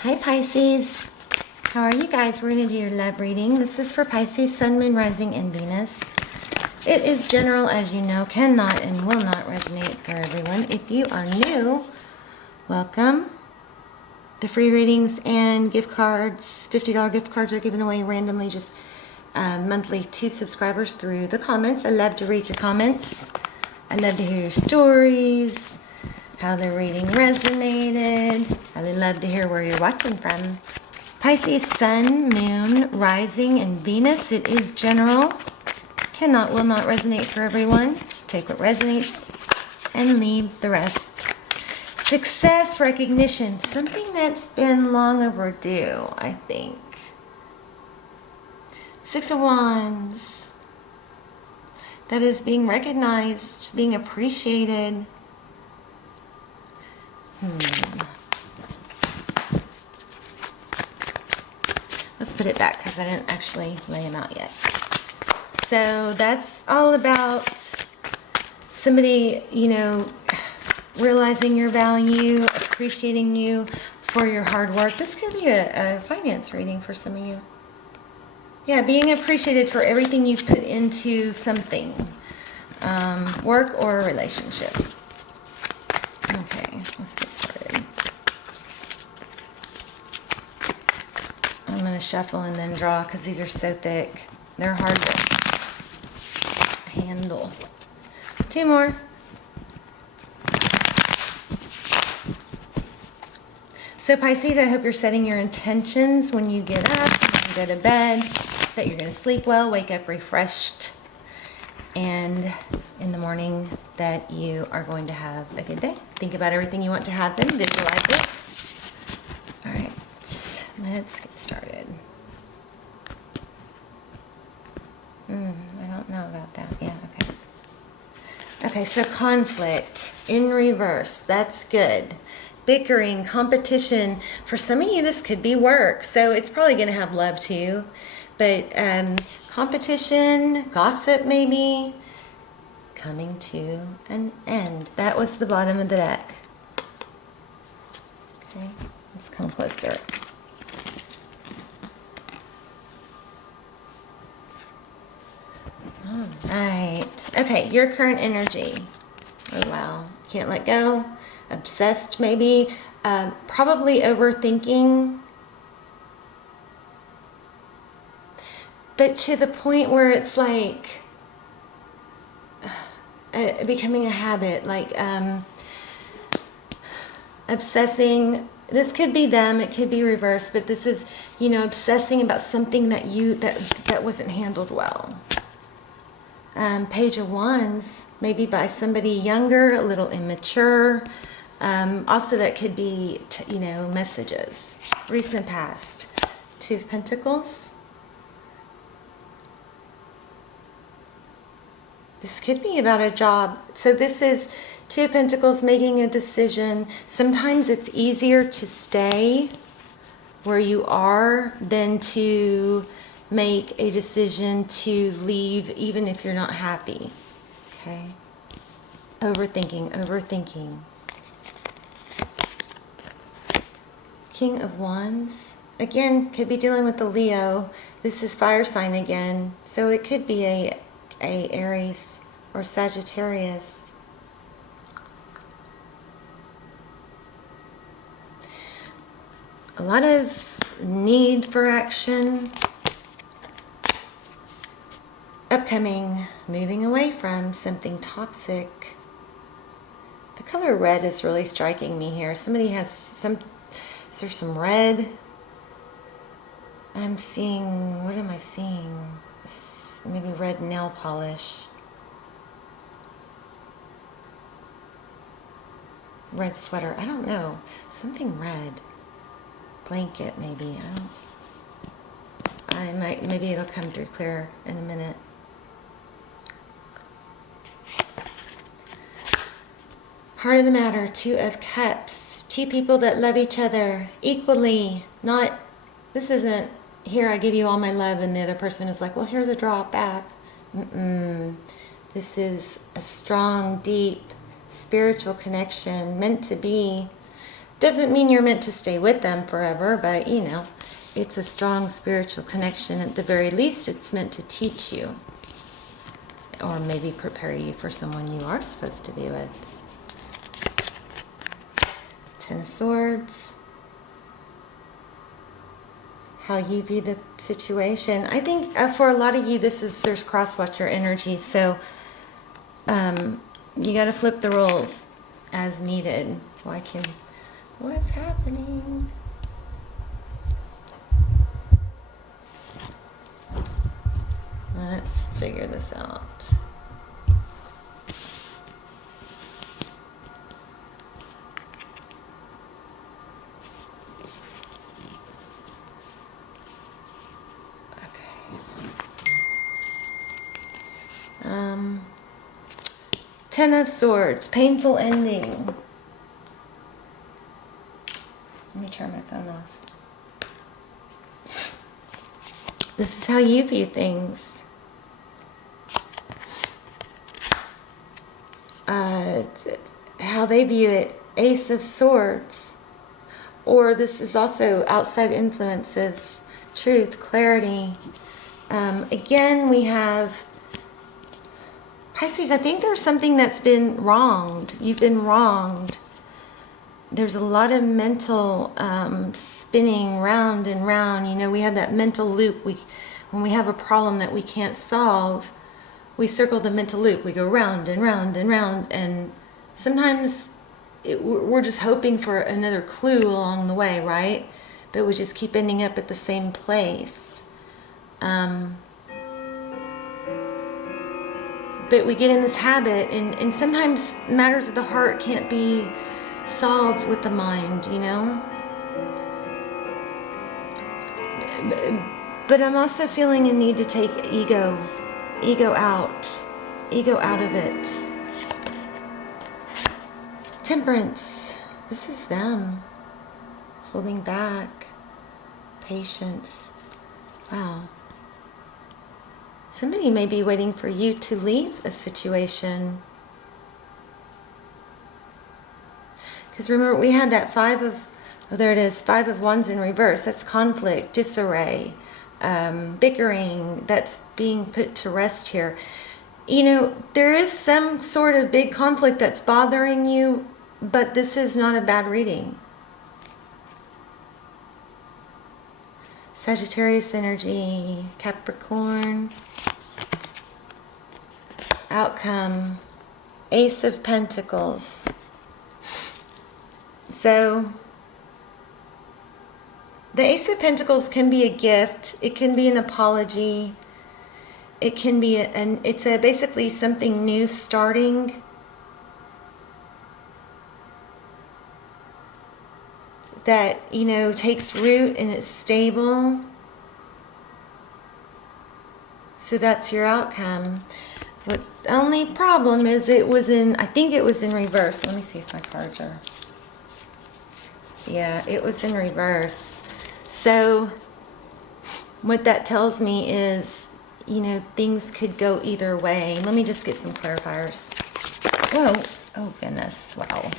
Hi Pisces, how are you guys? We're going to do your love reading. This is for Pisces, Sun, Moon, Rising, and Venus. It is general, as you know, cannot and will not resonate for everyone. If you are new, welcome. The free readings and gift cards, $50 gift cards are given away randomly, just monthly to subscribers through the comments. I love to read your comments. I love to hear your stories, how the reading resonated. I love to hear where you're watching from. Pisces, Sun, Moon, Rising, and Venus. It is general. Cannot, will not resonate for everyone. Just take what resonates and leave the rest. Success, recognition. Something that's been long overdue, I think. Six of Wands. That is being recognized, being appreciated. Let's put it back because I didn't actually lay them out yet. So that's all about somebody, realizing your value, appreciating you for your hard work. This could be a finance reading for some of you. Yeah, being appreciated for everything you've put into something, work or a relationship. Okay, let's get started. I'm going to shuffle and then draw because these are so thick. They're hard to handle. Two more. So Pisces, I hope you're setting your intentions when you get up, when you go to bed, that you're going to sleep well, wake up refreshed, and in the morning that you are going to have a good day. Think about everything you want to happen, visualize it. All right, let's get started. I don't know about that. Yeah, okay. Okay, so conflict in reverse. That's good. Bickering, competition. For some of you, this could be work. So it's probably going to have love too. But competition, gossip maybe, coming to an end. That was the bottom of the deck. Okay, let's come closer. All right. Okay, your current energy. Oh, wow. Can't let go. Obsessed, maybe. Probably overthinking. But to the point where it's like becoming a habit, like obsessing. This could be them, it could be reversed, but this is, obsessing about something that wasn't handled well. Page of Wands, maybe by somebody younger, a little immature. Also, that could be, messages, recent past. Two of Pentacles. This could be about a job. So this is Two of Pentacles, making a decision. Sometimes it's easier to stay where you are than to make a decision to leave, even if you're not happy. Okay? Overthinking. King of Wands. Again, could be dealing with the Leo. This is fire sign again. So it could be a Aries or Sagittarius. A lot of need for action. Upcoming, moving away from something toxic. The color red is really striking me here. Somebody has is there some red? I'm seeing, what am I seeing? Maybe red nail polish. Red sweater, I don't know. Something red. Blanket, maybe. Maybe it'll come through clear in a minute. Heart of the matter, Two of Cups. Two people that love each other equally. This isn't, here I give you all my love, and the other person is like, well, here's a drop back. This is a strong, deep, spiritual connection, meant to be. Doesn't mean you're meant to stay with them forever, but you know, it's a strong spiritual connection. At the very least, it's meant to teach you, or maybe prepare you for someone you are supposed to be with. Ten of Swords. How you view the situation. I think for a lot of you, there's cross-watcher energy, so you got to flip the roles as needed. What's happening? Let's figure this out. Ten of Swords, painful ending. Let me turn my phone off. This is how you view things. How they view it, Ace of Swords. Or this is also outside influences, truth, clarity. Again, we have Pisces. I think there's something that's been wronged. You've been wronged. There's a lot of mental spinning round and round. You know, we have that mental loop. When we have a problem that we can't solve, we circle the mental loop. We go round and round and round, and sometimes we're just hoping for another clue along the way, right? But we just keep ending up at the same place. But we get in this habit, and sometimes matters of the heart can't be solved with the mind, you know? But I'm also feeling a need to take ego out of it. Temperance, this is them, holding back, patience. Wow. Somebody may be waiting for you to leave a situation. Because remember, we had that Five of Wands in reverse. That's conflict, disarray, bickering. That's being put to rest here. You know, there is some sort of big conflict that's bothering you, but this is not a bad reading. Sagittarius energy, Capricorn. Outcome, Ace of Pentacles. So the Ace of Pentacles can be a gift. It can be an apology. It can be basically something new starting. That, you know, takes root and it's stable. So that's your outcome. But the only problem is I think it was in reverse. Let me see if my cards are. Yeah, it was in reverse. So what that tells me is, you know, things could go either way. Let me just get some clarifiers. Whoa. Oh, goodness. Wow.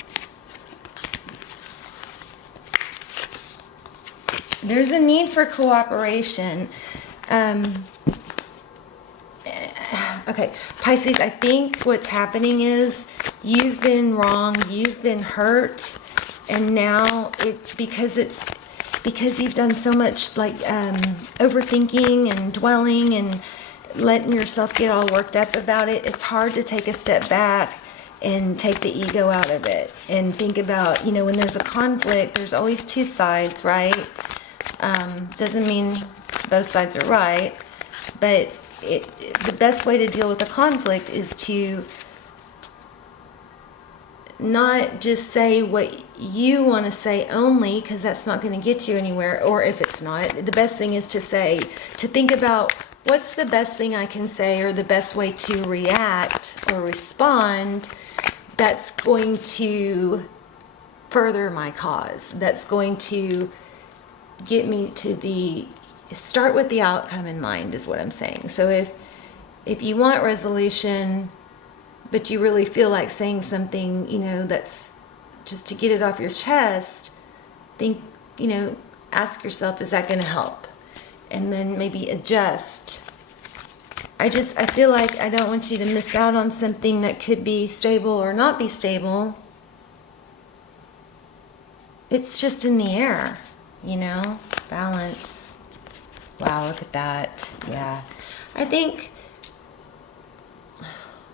There's a need for cooperation. Okay, Pisces, I think what's happening is you've been wronged, you've been hurt, and now because you've done so much like overthinking and dwelling and letting yourself get all worked up about it, it's hard to take a step back and take the ego out of it and think about, you know, when there's a conflict, there's always two sides, right? Doesn't mean both sides are right, but the best way to deal with a conflict is to not just say what you want to say only, because that's not going to get you anywhere. Or if it's not, the best thing is to think about what's the best thing I can say, or the best way to react or respond that's going to further my cause, that's going to get me to start with the outcome in mind, is what I'm saying. So if you want resolution, but you really feel like saying something, you know, that's just to get it off your chest, think, you know, ask yourself, is that going to help? And then maybe adjust. I feel like I don't want you to miss out on something that could be stable or not be stable. It's just in the air, you know, balance. Wow, look at that. Yeah. I think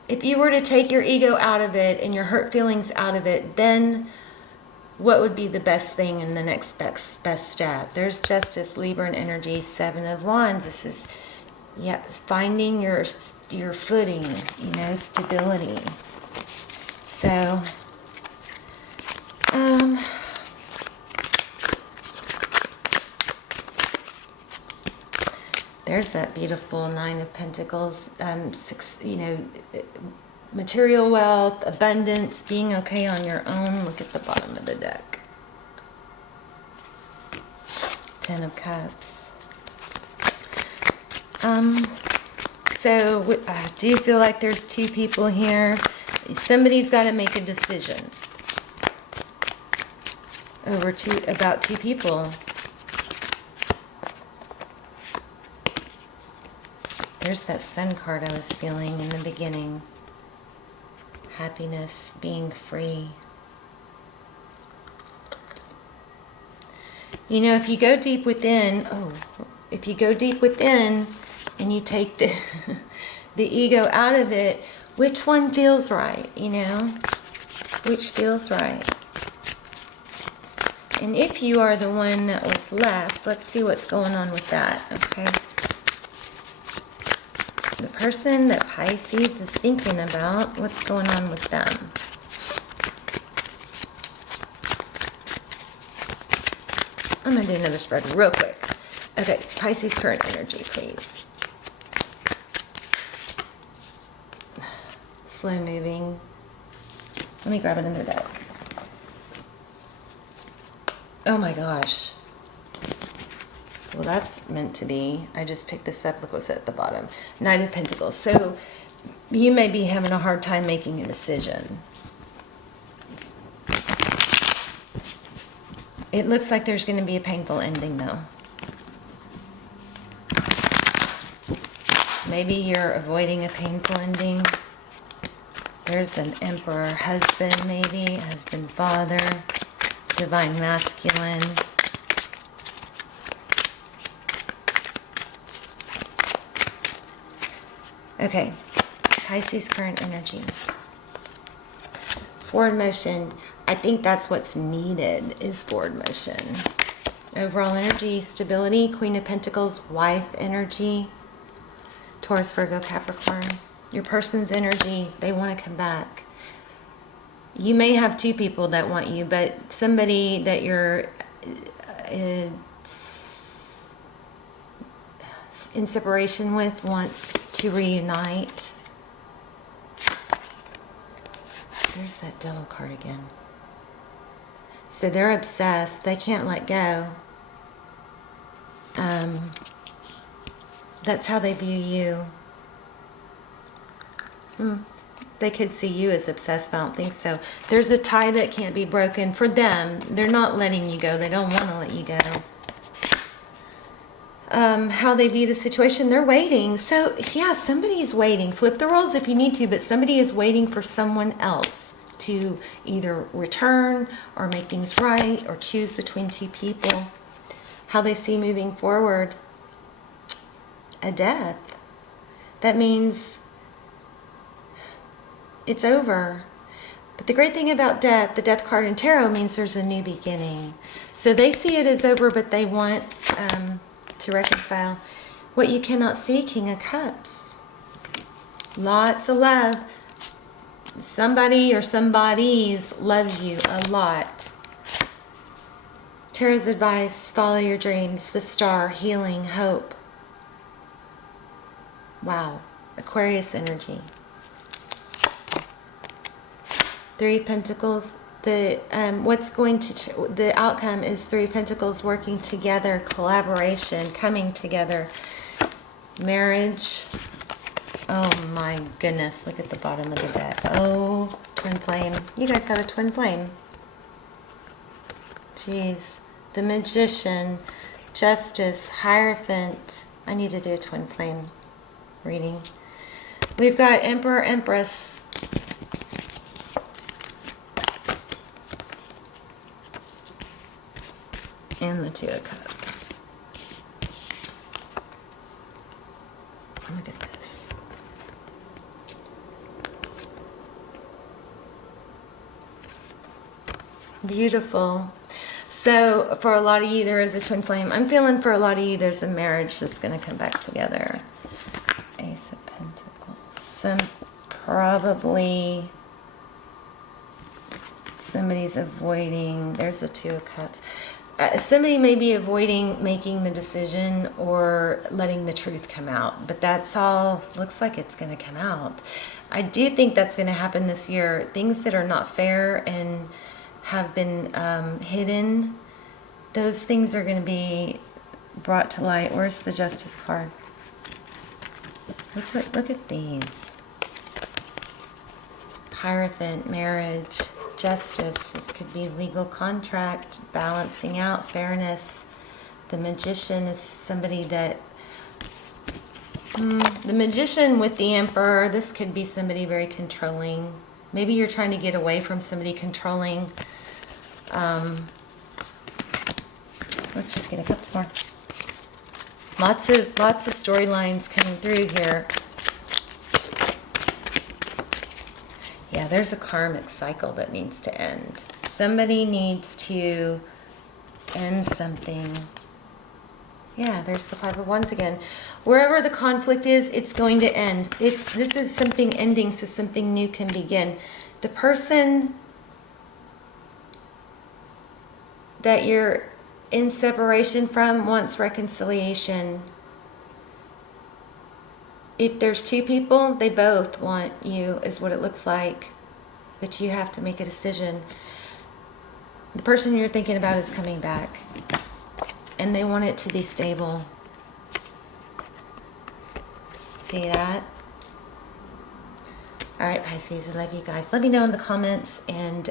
if you were to take your ego out of it and your hurt feelings out of it, then what would be the best thing in the next best step? There's Justice, Libra, and Energy, 7 of Wands. This is, yeah, finding your footing, you know, stability. So, there's that beautiful 9 of Pentacles, you know, material wealth, abundance, being okay on your own. Look at the bottom of the deck. 10 of Cups. So I do feel like there's 2 people here. Somebody's got to make a decision about 2 people. There's that Sun card I was feeling in the beginning. Happiness, being free. You know, if you go deep within, and you take the ego out of it, which one feels right, you know? Which feels right? And if you are the one that was left, let's see what's going on with that, okay? The person that Pisces is thinking about, what's going on with them? I'm going to do another spread real quick. Okay, Pisces current energy, please. Slow moving. Let me grab another deck. Oh my gosh. Well, that's meant to be. I just picked this up. Look what's at the bottom. 9 of Pentacles. So you may be having a hard time making a decision. It looks like there's going to be a painful ending, though. Maybe you're avoiding a painful ending. There's an Emperor husband, maybe. Husband, father. Divine masculine. Okay, Pisces current energy. Forward motion. I think that's what's needed, is forward motion. Overall energy, stability, Queen of Pentacles, wife energy, Taurus, Virgo, Capricorn. Your person's energy, they want to come back. You may have 2 people that want you, but somebody that you're in separation with wants to reunite. There's that Devil card again. So they're obsessed. They can't let go. That's how they view you. They could see you as obsessed, but I don't think so. There's a tie that can't be broken for them. They're not letting you go. They don't want to let you go. How they view the situation, they're waiting. So, yeah, somebody's waiting. Flip the roles if you need to, but somebody is waiting for someone else to either return or make things right or choose between 2 people. How they see moving forward, a death. That means it's over. But the great thing about death, the Death card in tarot, means there's a new beginning. So they see it as over, but they want to reconcile. What you cannot see, King of Cups. Lots of love. Somebody or somebody's loves you a lot. Tarot's advice, follow your dreams, the star, healing, hope. Wow. Aquarius energy. 3 of Pentacles. The outcome is 3 of Pentacles working together, collaboration, coming together, marriage. Oh my goodness, look at the bottom of the deck. Oh, twin flame. You guys have a twin flame. Jeez. The Magician, Justice, Hierophant. I need to do a twin flame reading. We've got Emperor, Empress. And the Two of Cups. Look at this. Beautiful. So for a lot of you, there is a twin flame. I'm feeling for a lot of you, there's a marriage that's going to come back together. Ace of Pentacles. Probably somebody's avoiding. There's the Two of Cups. Somebody may be avoiding making the decision or letting the truth come out. But that's all, looks like it's going to come out. I do think that's going to happen this year. Things that are not fair and have been hidden, those things are going to be brought to light. Where's the Justice card? Look at these. Hierophant, marriage, justice. This could be legal contract, balancing out, fairness. The Magician is somebody that... the Magician with the Emperor, this could be somebody very controlling. Maybe you're trying to get away from somebody controlling. Let's just get a couple more. Lots of storylines coming through here. Yeah, there's a karmic cycle that needs to end. Somebody needs to end something. Yeah, there's the Five of Wands again. Wherever the conflict is, it's going to end. This is something ending, so something new can begin. The person that you're in separation from wants reconciliation. If there's two people, they both want you, is what it looks like. But you have to make a decision. The person you're thinking about is coming back. And they want it to be stable. See that? Alright, Pisces, I love you guys. Let me know in the comments. And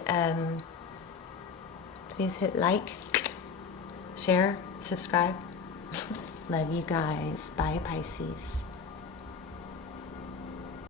please hit like, share, subscribe. Love you guys. Bye, Pisces.